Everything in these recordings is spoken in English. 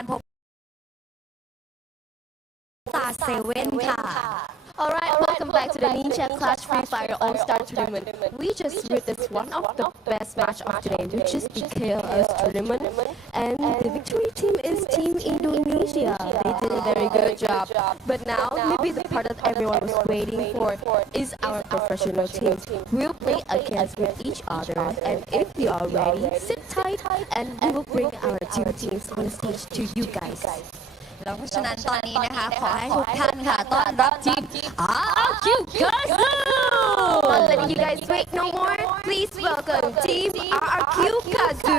การพบตาเซเว่นค่ะ Alright, welcome back to the Ninja Clash Free Fire All-Star Tournament. We just witnessed one of the best match of today, which is the KLS tournament. And the victory team is Team Indonesia. They did a very good job. But now, maybe the part that everyone was waiting for is our professional team. We'll play against with each other. And if you are ready, sit tight and we will bring our two teams on the stage to you guys. แล้วเพราะฉะนั้นตอนนี้นะคะขอให้ทุกท่านค่ะต้อนรับทีม RQ Kazu Not letting you guys wait no more. Please welcome Team RQ Kazu.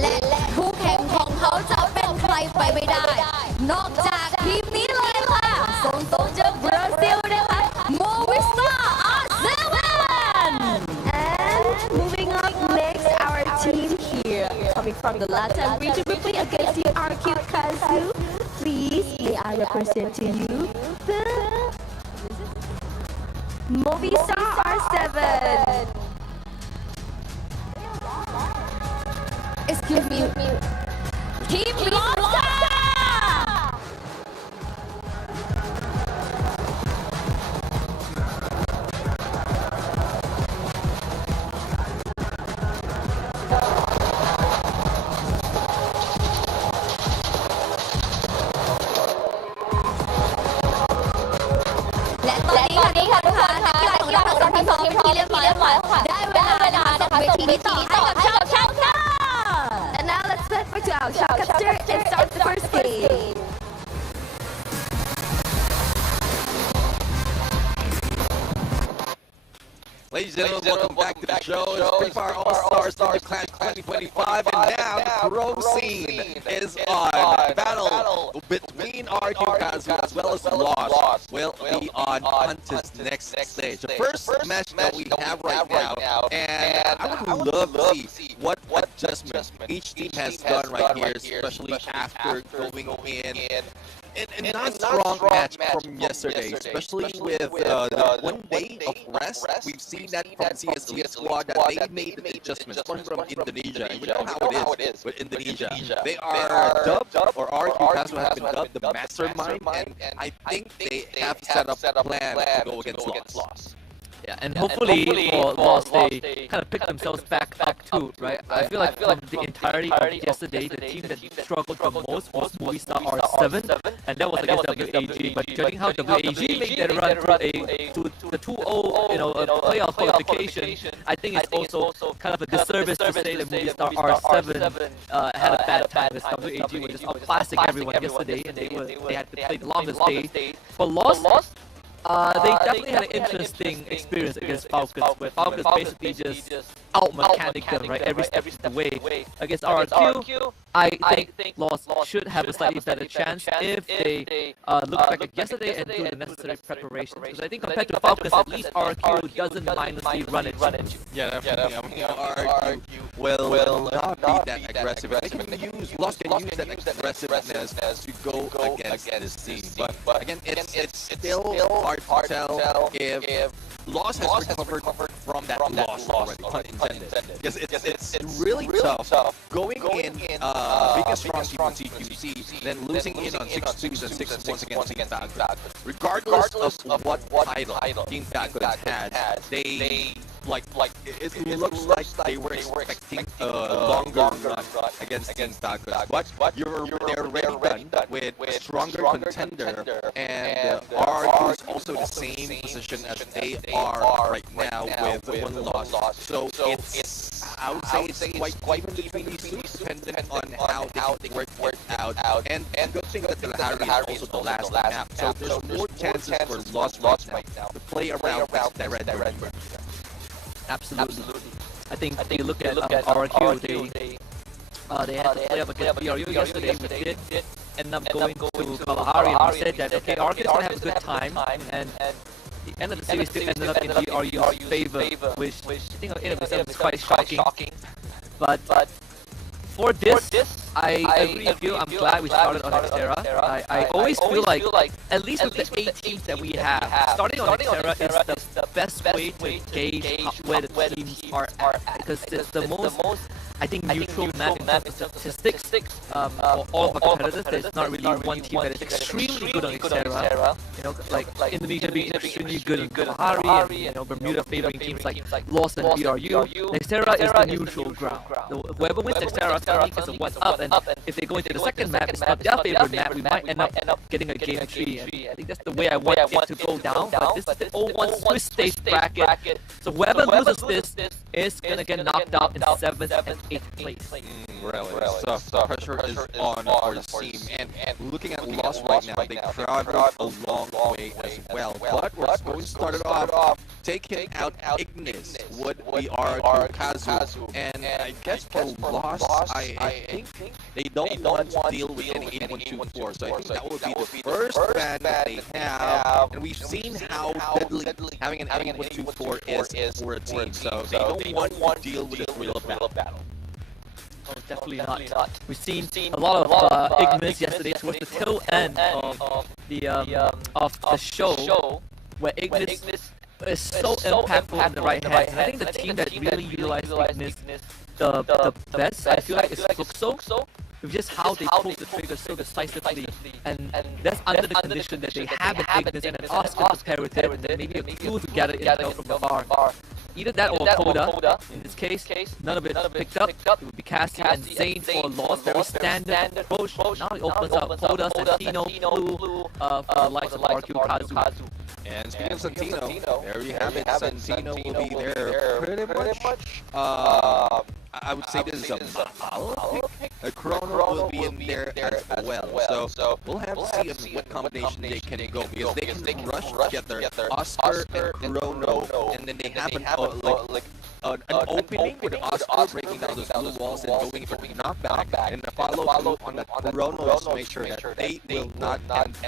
และคู่แข่งของเขาจะเป็นใครไปไม่ได้นอกจากทีมนี้เลยค่ะส่งตรงจากบราซิลนะคะโมวิสตาR7 And moving up next, our team here, coming from the Latin region, we play against the RQ Kazu. Please, may I represent to you the Movistar R7. Excuse me ทีมลอสค่ะและตอนนี้ค่ะทุกคนค่ะนักกีฬาของเราทั้งสองทีมพร้อมเรียบร้อยแล้วค่ะได้เวลานะคะส่งเวทีนี้ต่อให้กับชาวค่ะ And now let's head back to our shotcaster and start the first game. Ladies and gentlemen, welcome back to the show. It's Free Fire All-Stars Ninja Clash 2025, and now the pro scene is on. Battle between RQ Kazu as well as Lost will be on Hunt's next stage. The first match that we have right now, and I would love to see what adjustment each team has done right here, especially after going in a non-strong match from yesterday, especially with the 1 day of rest. We've seen that from CS Elite Squad that they made the adjustments, especially from Indonesia. And we know how it is with Indonesia. They are dubbed, or RQ Kazu has been dubbed the mastermind, and I think they have set up a plan to go against Lost. Yeah, and hopefully for Lost, they kind of pick themselves back up too, right? I feel like from the entirety of yesterday, the team that struggled the most was Movistar R7, and that was against WAG. But judging how WAG made their run to the 2-0, playoff qualification, I think it's also kind of a disservice to say that Movistar R7 had a bad time as WAG was just outclassing everyone yesterday, and they had to play the longest day. For Lost, they definitely had an interesting experience against Falcons, where Falcons basically just out-mechanic them, right, every step of the way. Against RQ, I think Lost should have a slightly better chance if they look back at yesterday and do the necessary preparation. Because I think compared to Falcons, at least RQ doesn't mindlessly run at you. Yeah, definitely. I mean, RQ will not be that aggressive. They can use Lost can use that aggressiveness to go against this team. But again, it's still hard to tell if Lost has recovered from that loss already, pun intended. Because it's really tough going in being a strong team on CQC, then losing in on 6-2s and 6-1s against Team Falcons. Regardless of what title Team Falcons had, they it looks like they were expecting a longer run against Team Falcons. But they're already done with a stronger contender, and RQ is also the same position as they are right now with one loss. So it's, I would say it's quite even between these two, dependent on how they work out. And good thing that the Harry is also the last map, so there's more chances for Lost right now to play around that red. Absolutely. I think if you look at RQ, they had to play up against BRU yesterday. We did end up going to Kalahari, and we said that, okay, RQ is going to have a good time, and the end of the series still ended up in BRU's favor, which I think in of itself is quite shocking. But for this, I agree with you. I'm glad we started on Xterra. I always feel like, at least with the 8 teams that we have, starting on Xterra is the best way to gauge where the teams are at, because it's the most, I think, neutral map in terms of statistics. For all of our competitors, there's not really one team that is extremely good on Xterra. You know, like Indonesia being extremely good in Kalahari, and you know, Bermuda favoring teams like Lost and BRU. Xterra is the neutral ground. So whoever wins Xterra suddenly gets a 1-up, and if they go into the second map, it's not their favorite map, we might end up getting a game 3. And I think that's the way I want it to go down. But this is the 0-1 Swiss stage bracket, so whoever loses this is gonna get knocked out in 7th and 8th place. Really. So the pressure is on for the team, and looking at Lost right now, they traveled a long way as well. But we're going to start it off taking out Ignis, would be our Kazu, and I guess for Lost, I think they don't want to deal with any 8124, so I think that would be the first ban that they have, and we've seen how deadly having an 8124 is for a team, so they don't want to deal with a real battle. Oh, definitely not. We've seen a lot of Ignis yesterday towards the tail end of the show, where Ignis is so impactful in the right hands. And I think the team that really utilized Ignis the best, I feel like, is Fluxo, with just how they pull the trigger so decisively, and that's under the condition that they have an Ignis and an Oscar to pair with it, and then maybe a clue to gather intel from afar. Either that or Coda. In this case, none of it picked up. It would be Cassie and Zane for Lost. Very standard approach. Now it opens up Coda, Santino, Blue, for the likes of RQ, Kazu. And speaking of Santino, there you have it. Santino will be there pretty much. I would say this is a Mahalo pick. A Chrono will be in there as well. So we'll have to see what combination they can go, because they can rush together Oscar and Chrono, and then they have an opening with Oscar breaking down those blue walls and going for the knockback, and the follow-through on the Chrono is to make sure that they will not end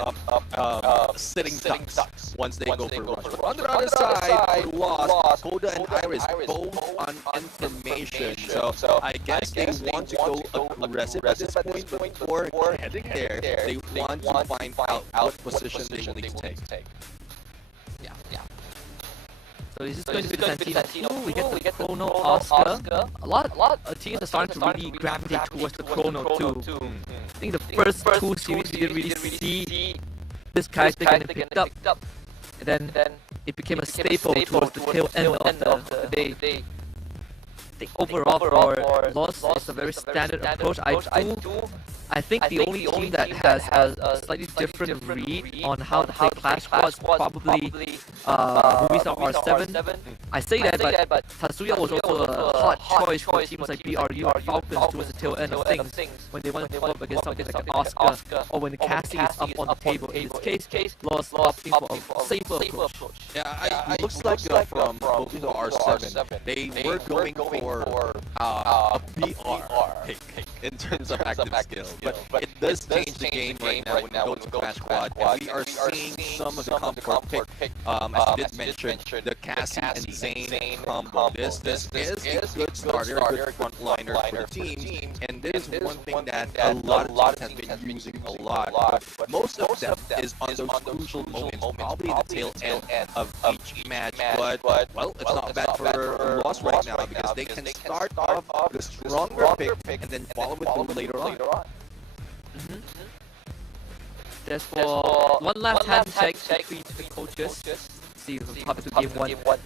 up sitting ducks once they go for rush. But on the other side, for Lost, Coda and Iris both on information. So I guess they want to go aggressive at this point, but before heading there, they want to find out what position they will need to take. Yeah. So this is going to be the Santino. We get the Chrono, Oscar. A lot of teams are starting to really gravitate towards the Chrono too. I think the first 2 series we didn't really see this character getting picked up. And then it became a staple towards the tail end of the day. I think overall for Lost, it's a very standard approach. I think the only team that has a slightly different read on how to play Clash Squad is probably Movistar R7. I say that, but Tatsuya was also a hot choice for teams like BRU or Falcons towards the tail end of things, when they want to go up against something like an Oscar, or when the Cassie is up on the table. In this case, Lost opting for a safer approach. Yeah, it looks like from Movistar R7, they were going for a BR pick in terms of active skill. But it does change the game right now when we go to Clash Squad, and we are seeing some of the comfort pick. As you did mention, the Cassie and Zane combo. This is a good starter, a good frontliner for the team, and this is one thing that a lot of teams have been using a lot. But most of them is on those crucial moments, probably the tail end of each match. But well, it's not bad for Lost right now, because they can start off the stronger pick and then follow it through later on. There's for one last hand check between the coaches. See if I'm happy to give one.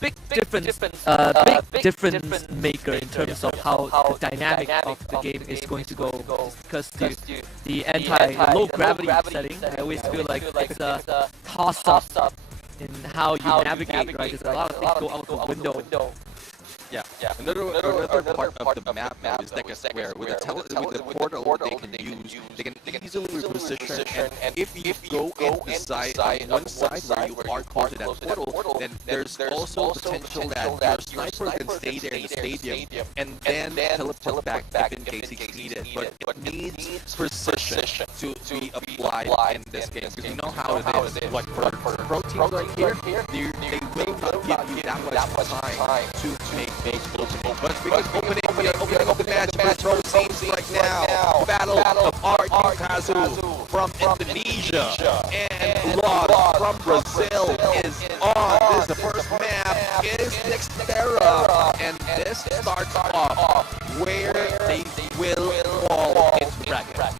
Big difference maker in terms of how the dynamic of the game is going to go. Because the low gravity setting, I always feel like it's a toss up in how you navigate, right? There's a lot of things go out the window. Yeah. Another part of the map now is like a square with the portal they can use. They can easily reposition, and if you go inside on one side where you are close to that portal, then there's also potential that your sniper can stay there in the stadium and then teleport back if in case he's needed. But it needs precision to be applied in this game, because you know how it is. What for pro teams right here, they will not give you that much time to make those openings. But speaking of opening, we are opening up the match for pro teams right now. Battle of RQ Kazu from Indonesia and Blood from Brazil is on. This is the first map. Is Dextera, and this starts off where they will fall into bracket.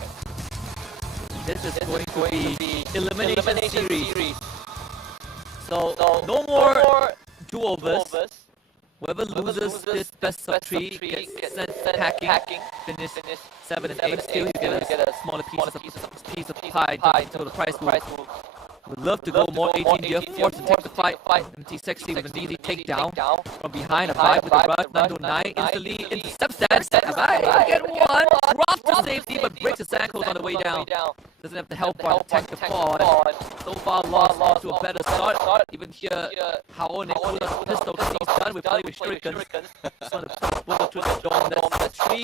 This is going to be elimination series. So no more do-overs. Whoever loses this best of 3 gets sent packing. Finish 7 and 8. Still, you get a smaller piece of pie until the prize pool. Would love to go more 18 year, forced to take the fight. MT60 with an easy takedown from behind. A 5 with a rush. Nando 9 instantly intercepts that. Right, get one. Rough to safety, but breaks his ankles on the way down. Doesn't have the health bar to tank the pod. So far lost to a better start. Even here, Hao and Nikola's pistol because he's done with playing with shurikens. Just want to put bullet through the dome. That's 3.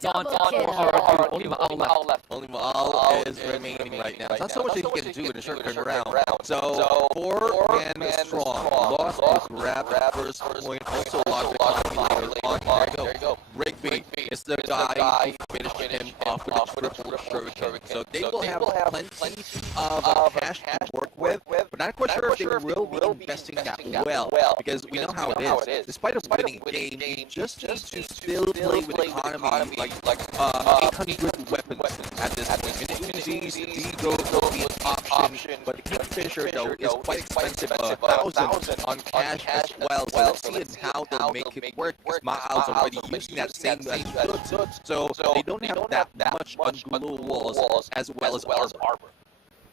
Done for RQ. Only Ma'al left. Only Ma'al is remaining right now. It's not so much that he can do in a shuriken round. So 4 men strong. Lost is grab first point. Also lost the economy later on. There you go. Rigby is the guy who finished him off with a triple shuriken. So they will have plenty of cash to work with, but not quite sure if they will be investing that well, because we know how it is. Despite a winning game, you just need to still play with economy like 800 weapons at this point. Miniguzi's Deagle will be an option, but the Kingfisher though is quite expensive, 1,000 on cash as well. So let's see how they'll make it work, because Ma'al's already using that same as good, so they don't have that much on glue walls as well as armor.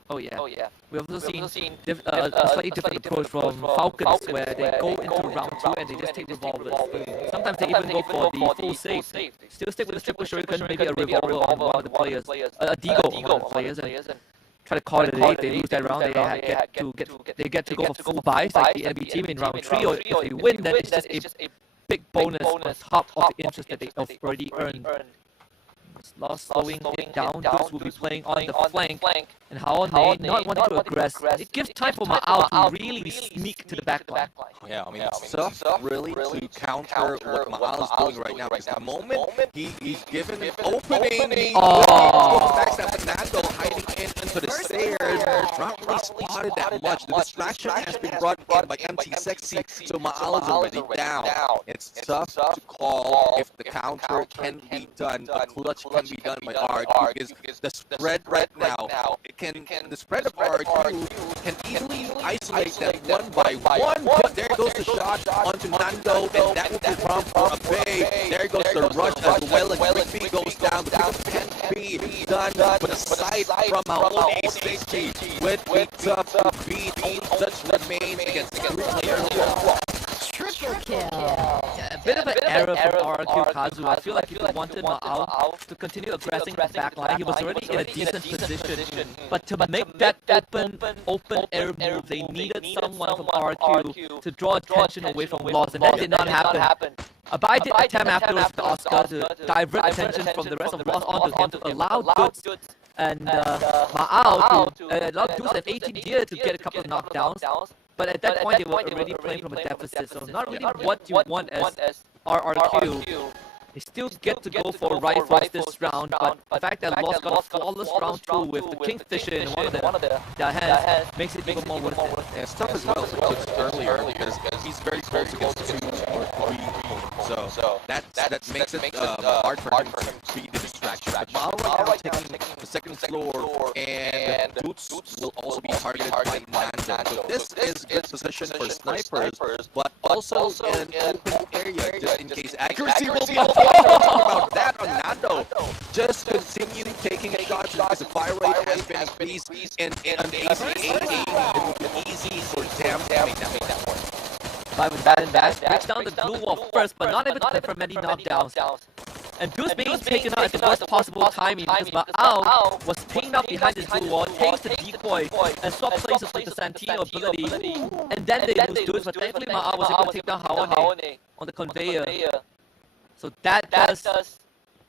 Oh yeah. We've also seen a slightly different approach from Falcons, where they go into round 2 and they just take revolvers. Sometimes they even go for the full save. Still stick with the triple shuriken, maybe a revolver on one of the players, a deagle on one of the players, and try to call it a day. If they lose that round, they get to go for full buys like the NB team in round 3, or if they win, then it's just a big bonus on top of the interest that they have already earned. Lost slowing it down. Dukes will be playing on the flank, and how they not wanting to aggress. It gives time for Ma'al to really sneak to the back line. Yeah, I mean, it's tough really to counter what Ma'al is doing right now, because the moment he's given an opening, he goes back to Fernando hiding into the stairs. Not really spotted that much. The distraction has been brought in by MT60, so Ma'al is already down. It's tough to call if the counter can be done. A clutch can be done by RQ, because the spread right now, the spread of RQ can easily isolate them one by one. But there goes the shot onto Nando, and that will be from for a Bay. There goes the rush as well, and Rigby goes down. The people can't be done, but aside from our own A60, with a tough to beat, only such remains against 3 players. Triple kill. A bit of an error from RQ Kazu. I feel like if he wanted Ma'al to continue aggressing the back line, he was already in a decent position. But to make that open air move, they needed someone from RQ to draw attention away from Lost, and that did not happen. Abai did attempt afterwards to Oscar to divert attention from the rest of Lost onto him to allow Dukes and Ma'al to allow Dukes and 18 gear to get a couple of knockdowns. But at that point, they were already playing from a deficit, so not really what you want as RRQ. They still get to go for rifles this round, but the fact that Lost got a flawless round 2 with the Kingfisher in one of their hands makes it even more worth it. And it's tough as well, as earlier, because he's very close against 2 or 3 people. So that makes it hard for him to beat the distraction. But Ma'al right now taking the second floor, and Dukes will also be targeted by Nando. So this is good position for snipers, but also in an open area, just in case accuracy will be talking about that on Nando. Just continue taking shots because the fire rate has been increased in an AC 80. It will be easy for them to make that work. survive with that and dash. Breaks down the blue wall first, but not able to confirm any knockdowns. And Goose being taken out at the worst possible timing because Ma'au was pinned up behind this blue wall, takes the decoy, and swap places with the Santino ability. And then they lose Goose, but thankfully Ma'au was able to take down Haone on the conveyor. So that does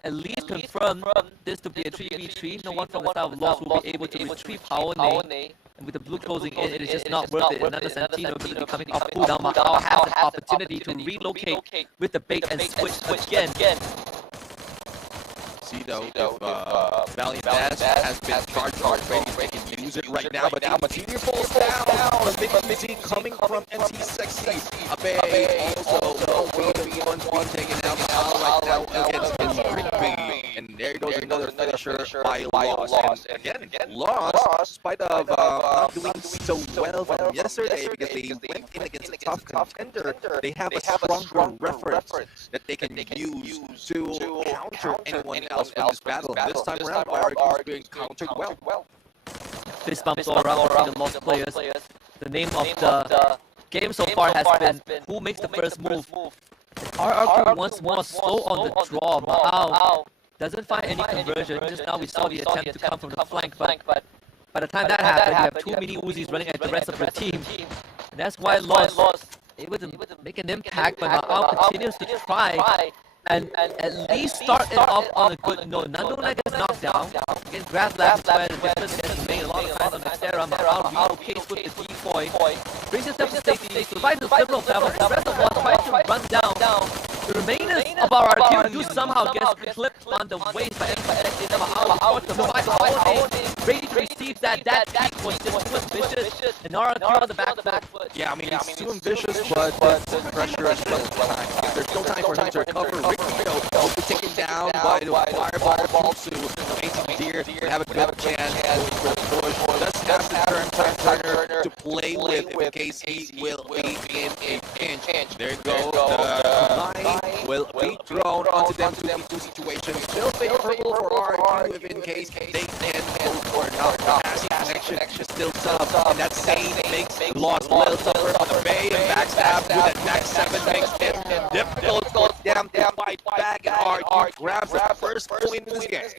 at least confirm this to be a 3v3. No one from the side of Lost will be able to retrieve Haone. And with the blue closing in, it is just not worth it. Another Santino ability coming off cooldown. Ma'au has an opportunity to relocate with the bait and switch again. See though, if Valiant Bass has been charged already, they can use it right now, but now Matini falls down. Big Mizzy coming from NC Sexy. Abe also will be the ones being taken out right now against Rigby. And there goes another finisher by Lost. And again, Lost, despite of not doing so well from yesterday because they went in against a tough contender, they have a stronger reference that they can use to counter anyone else from this battle. This time around, Ark is being countered well. Fist bumps all around between the Lost players. The name of the game so far has been who makes the first move. RRQ once more slow on the draw. Ma'au doesn't find any conversion. Just now we saw the attempt to come from the flank, but by the time that happened, you have too many Uzis running at the rest of the team. And that's why Lost able to make an impact, but Ma'au continues to try and at least start it off on a good note. Nandona gets knocked down. Again, grabs last square, the difference gets made a lot of time on Nextera. Ma'au relocates with the decoy. Brings himself to safety, survives the several levels. The rest of Lost tries to run down. The remainers of our RQ do somehow gets clipped on the waist by MPX. Ma'au to fight the whole day. Ready to receive that peak was just vicious. And RQ on the back foot. Yeah, I mean, it's too ambitious, but the pressure is still time. There's still time for him to recover. Ricky, will be taken down by the fireball to Amazing Deer. Have a good chance for the push. Does have the turn to play with in case he will be in a pinch. There you go. The line will be thrown onto them to these two situations. Still favorable for RQ if in case they can go or not. The passing connection is still tough, and that same makes Lost a little tougher on the Bay and backstab with that back 7 makes it difficult for them to fight back, and RQ grabs the first point in this game.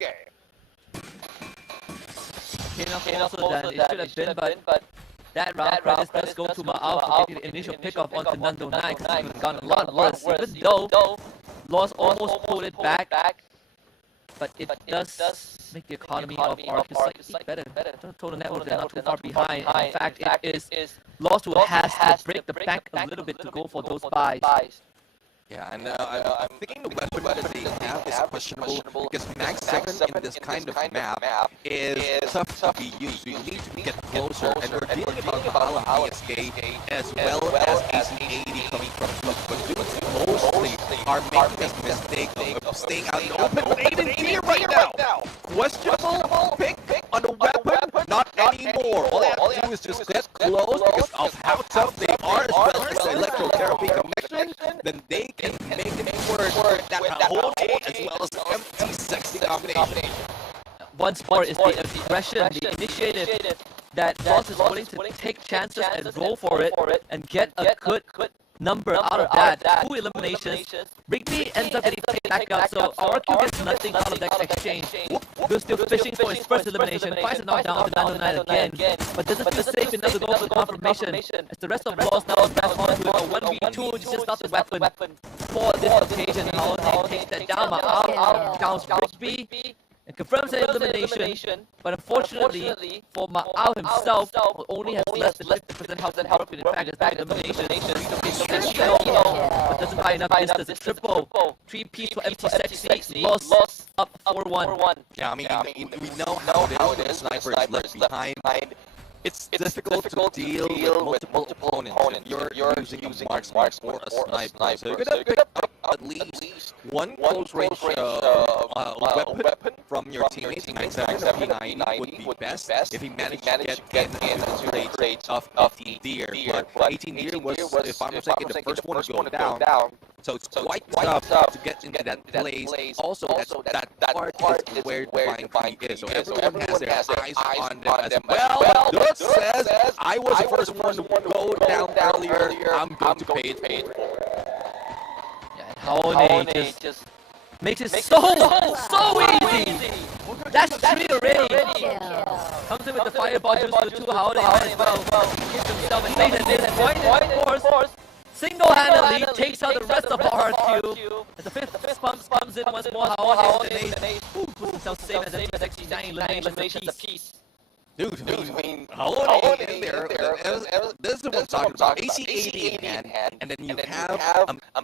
Also done. It should have been, but that round credits does go to Ma'au for getting the initial pickup onto Nando 9 because it would have gone a lot worse. Even though Lost almost pulled it back, but it does make the economy of RQ slightly better. Total network, they're not too far behind. In fact, it is Lost who has to break the bank a little bit to go for those buys. Yeah, and I'm thinking the weapon that they have is questionable because Mag 7 in this kind of map is tough to be used. You need to get closer, and we're dealing about ASK as well as AC80 coming from Flux, but Dudes mostly are making this mistake of staying out in the open. But Aiden here right now, questionable pick on the weapon, not anymore. All they have to do is just get close because of how tough they are as well as the electrotherapy connection. Then they can make it work that whole day as well as the empty sexy combination. One sport is the aggression, the initiative that Lost is willing to take chances and roll for it and get a good number out of that. 2 eliminations. Rigby ends up getting taken back out, so RQ gets nothing out of that exchange. We're still fishing for his first elimination. Finds a knockdown on the 909 again, but doesn't feel safe enough to go for confirmation. As the rest of Lost now is back onto a 1v2, just not the weapon for this occasion. Haone takes that down. Ma'au downs Rigby and confirms the elimination, but unfortunately for Ma'au himself, only has less than 50% health than health. In fact, it's that elimination, but doesn't buy enough distance. It's triple 3P to empty sexy, Lost up 4-1. Yeah, I mean, we know how it is when the sniper is left behind. It's difficult to deal with multiple opponents. You're using a marksman or a sniper. So you're gonna pick up at least one close range weapon from your teammates. 9/7 P90 would be best if he managed to get in the rate of 18 deer. But 18 deer was, if I'm not mistaken, the first one to go down. So it's quite tough to get into that place. Also, that part is where the flying is. So everyone has their eyes on them as well. But Duck says, I was the first one to go down earlier. I'm going to pay it for. Yeah, Haone just makes it so easy. That's 3 already. Comes in with the fireball just to 2 Haone as well. Gives himself a face at this point, of course. Single-handedly takes out the rest of the RQ. As the 5th pump comes in once more, Haone puts himself safe as a 269 elimination apiece. Dude, I mean, Haone in there. This is what I'm talking about. AC-80 in hand, and then you have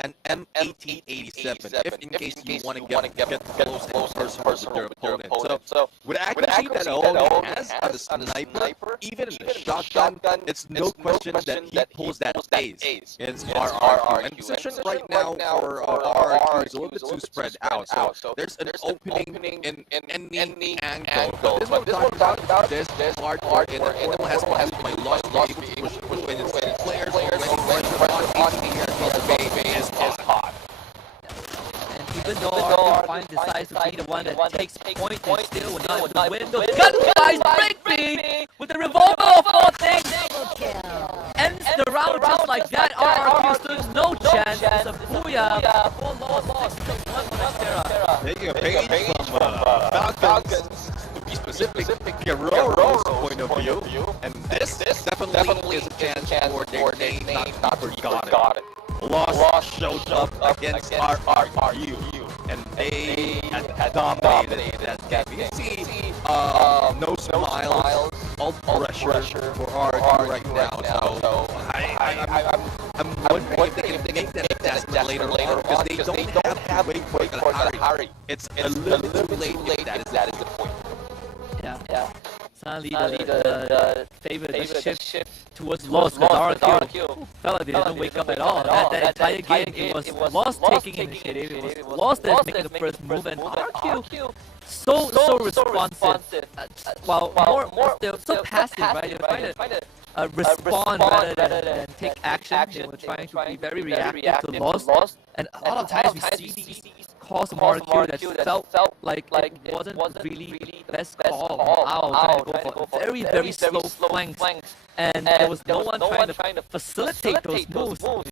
an M1887 if in case you want to get close and personal with your opponent. So with the accuracy that Haone has as a sniper, even in a shotgun, it's no question that he pulls that ace. It's RRQ. And position right now for RRQ is a little bit too spread out. So there's an opening in any angle. This is what I'm talking about. This part in the portal has my lost when it's players on here is hot. And even though our decides to be the one that takes point and still will not the window, gunfights Breakbeat with the revolver of all things ends the round just like that. RRQ stood no chance. It's a booyah. 4 loss. Taking a page from Falcons. To be specific, Guerrero's point of view, and this definitely is a chance for their name not to be forgotten. Lost showed up against RRQ, and they had dominated that game. You see, no smiles, all pressure for RRQ right now. So I'm wondering if they can make that adjustment later on, because they don't have to wait for a hurry. It's a little too late if that is the point. Yeah. Suddenly the favor just shift towards Lost because RRQ felt like they didn't wake up at all. That entire game, it was Lost taking initiative. It was Lost that's making the first move, and RRQ so responsive. While more they're so passive, right? They're trying to respond rather than take action. They were trying to be very reactive to Lost, and a lot of times we see these calls from RRQ that felt like it wasn't really the best call out, trying to go for very slow flanks, and there was no one trying to facilitate those moves.